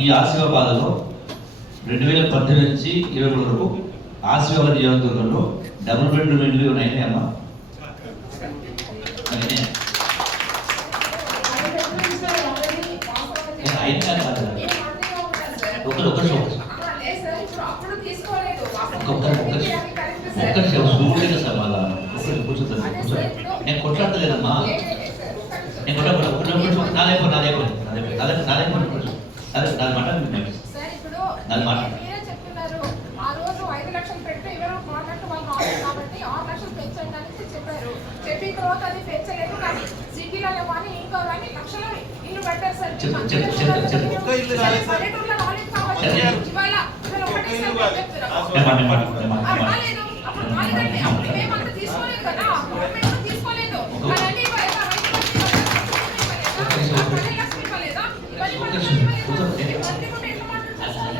ఈ ఆసిఫాబాద్లో 2018 నుంచి 2023 వరకు ఆసిఫాబాద్ నియోజకవర్గంలో డబుల్ బెడ్రూమ్ ఇండ్లు ఉన్నాయని అమ్మా సమాధానం కూర్చోతుంది. నేను కొట్లాడలేదమ్మా, నేను నాది మాట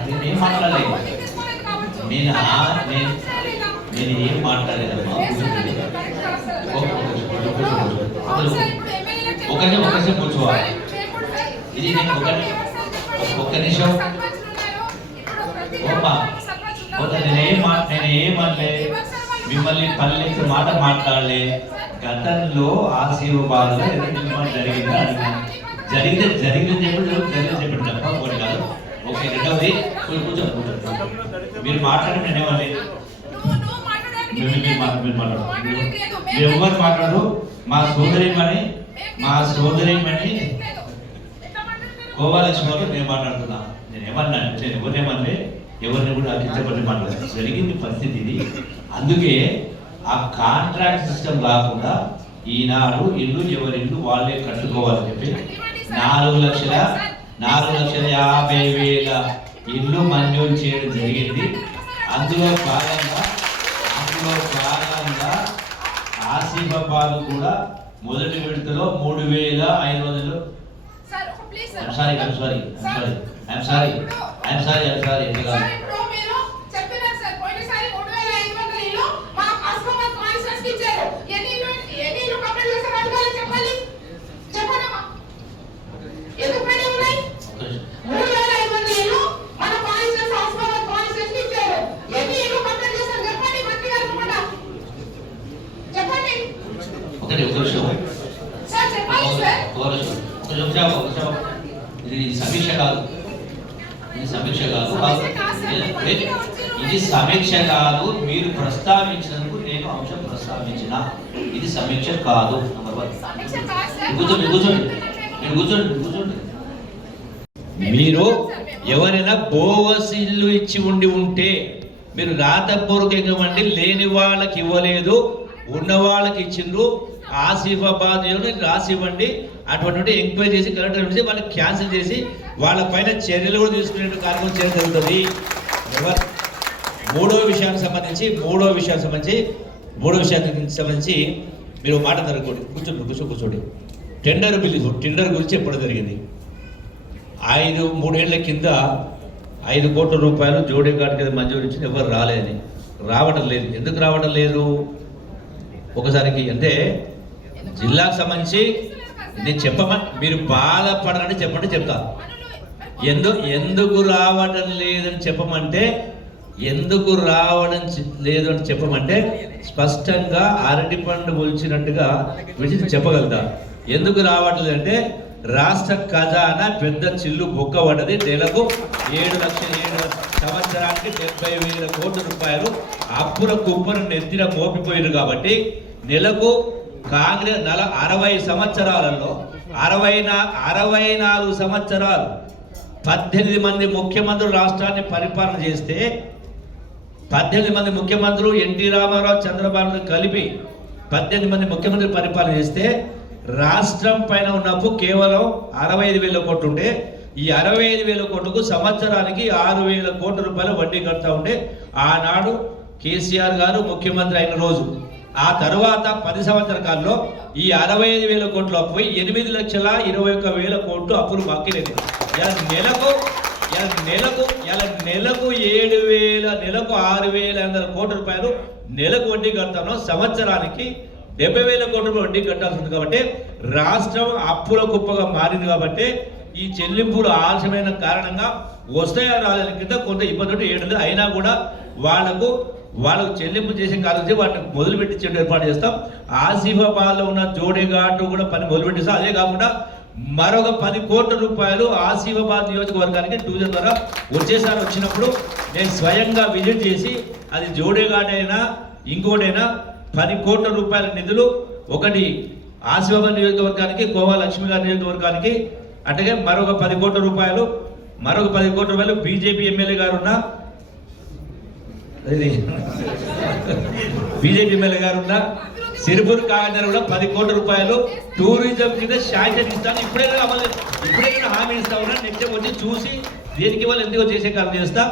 నేనేం మాట్లాడలేదు, నేను ఏం మాట్లాడలేదమ్మా. ఒక నిమిషం కూర్చోవాలి. ఇది నేను ఒక్క నిమిషం నేనేం అనలే, మిమ్మల్ని పల్లెకి మాట మాట్లాడలే. గతంలో ఆసిఫాబాద్లో ఏదైనా జరిగిందా జరిగిందని చెప్పండి తప్ప ఒకటి కాదు. ఓకే, రెండవది కూర్చోండి. మీరు మాట్లాడి నేనేమని మీరు ఎవరు మాట్లాడు. మా సోదరిమణి కోవాలక్ష్మి గారు నేను మాట్లాడుతున్నా. నేనేమన్నా ఎవరిని కూడా కించబడి మాట్లాడారు. జరిగింది పరిస్థితి ఇది. అందుకే ఆ కాంట్రాక్ట్ సిస్టమ్ రాకుండా ఈనాడు ఇల్లు ఎవరిల్లు వాళ్ళే కట్టుకోవాలని చెప్పి 4,50,000 ఇల్లు మంజూరు చేయడం జరిగింది. అందులో భాగంగా ఆసిఫాబాద్ కూడా మొదటి విడతలో 3,500. ఇది సమీక్ష కాదు, ఇది సమీక్ష కాదు. మీరు ప్రస్తావించినందుకు నేను అంశం ప్రస్తావించిన, ఇది సమీక్ష కాదు. కూర్చోండి. మీరు ఎవరైనా బోవస్ ఇల్లు ఇచ్చి ఉంటే మీరు రాతపూర్వకంగా లేని వాళ్ళకి ఇవ్వలేదు, ఉన్న వాళ్ళకి ఇచ్చిండ్రు. ఆసిఫాబాద్ రాసివ్వండి, అటువంటి ఎంక్వైరీ చేసి కలెక్టర్ చేసి వాళ్ళకి క్యాన్సిల్ చేసి వాళ్ళ పైన చర్యలు కూడా తీసుకునే కార్యక్రమం చేయడం జరుగుతుంది. మూడో విషయానికి సంబంధించి మీరు మాట జరగకూడదు. కూర్చోండి. టెండర్ గురించి చెప్పడం జరిగింది. 3 ఏళ్ల కింద 5 కోట్ల రూపాయలు జోడీ ఘాట్ కింద మంజూరు ఇచ్చింది. ఎవరు రావడం లేదు. ఎందుకు రావడం లేదు? ఒకసారికి అంటే జిల్లాకు సంబంధించి నేను మీరు బాధపడని చెప్తా. ఎందుకు రావడం లేదని చెప్పమంటే స్పష్టంగా అరటి పండు ఒలిచినట్టుగా చెప్పగలుగుతా. ఎందుకు రావట్లేదంటే రాష్ట్ర ఖజానా పెద్ద చిల్లు బొక్కబడ్డది. నెలకు 7 లక్షల సంవత్సరానికి 70,000 కోట్ల రూపాయలు అప్పుల కుప్పను నెత్తిన మోపిపోయింది. కాబట్టి నెలకు కాంగ్రెస్ 60 సంవత్సరాలలో 64 సంవత్సరాలు 18 మంది ముఖ్యమంత్రులు రాష్ట్రాన్ని పరిపాలన చేస్తే 18 మంది ముఖ్యమంత్రులు ఎన్టీ రామారావు చంద్రబాబు కలిపి 18 మంది ముఖ్యమంత్రులు పరిపాలన చేస్తే రాష్ట్రం పైన ఉన్న అప్పు కేవలం 65,000 కోట్లు ఉంటే ఈ 65,000 కోట్లకు సంవత్సరానికి 6,000 కోట్ల రూపాయలు వడ్డీ కడతా ఉంటే ఆనాడు కేసీఆర్ గారు ముఖ్యమంత్రి అయిన రోజు ఆ తర్వాత 10 సంవత్సరాల కాలంలో ఈ 65,000 కోట్లు అప్పు 8,21,000 కోట్లు అప్పులు బాకీ లేదు. నెలకు 7,000 నెలకు 6,500 కోట్ల రూపాయలు నెలకు వడ్డీ కడతాను. సంవత్సరానికి 70,000 కోట్ల వడ్డీ కట్టాల్సి ఉంది. కాబట్టి రాష్ట్రం అప్పుల కుప్పగా మారింది. కాబట్టి ఈ చెల్లింపులు ఆలస్యమైన కారణంగా వస్తాయా రాలేని కింద కొంత ఇబ్బంది ఏడు అయినా కూడా వాళ్ళకు చెల్లింపు చేసే కాలం వాటిని మొదలుపెట్టించే ఏర్పాటు చేస్తాం. ఆసిఫాబాద్లో ఉన్న జోడేఘాట్ కూడా పని మొదలుపెట్టిస్తాం. అదే కాకుండా మరొక 10 కోట్ల రూపాయలు ఆసిఫాబాద్ నియోజకవర్గానికి టూరిజం ద్వారా వచ్చేసారి వచ్చినప్పుడు నేను స్వయంగా విజిట్ చేసి అది జోడేఘాట్ అయినా ఇంకోటైనా 10 కోట్ల రూపాయల నిధులు ఒకటి ఆసిఫాబాద్ నియోజకవర్గానికి, కోవా లక్ష్మి గారి నియోజకవర్గానికి, అట్లాగే మరొక 10 కోట్ల రూపాయలు బీజేపీ ఎమ్మెల్యే గారు ఉన్న సిరిపూర్ కాగజారు కూడా 10 కోట్ల రూపాయలు టూరిజం కింద శాంక్షన్ ఇస్తాను. ఇప్పుడైనా హామీ ఇస్తా ఉన్నా. నెక్స్ట్ వచ్చి చూసి దేనికి వాళ్ళు ఎందుకో చేసే కాలం చేస్తా.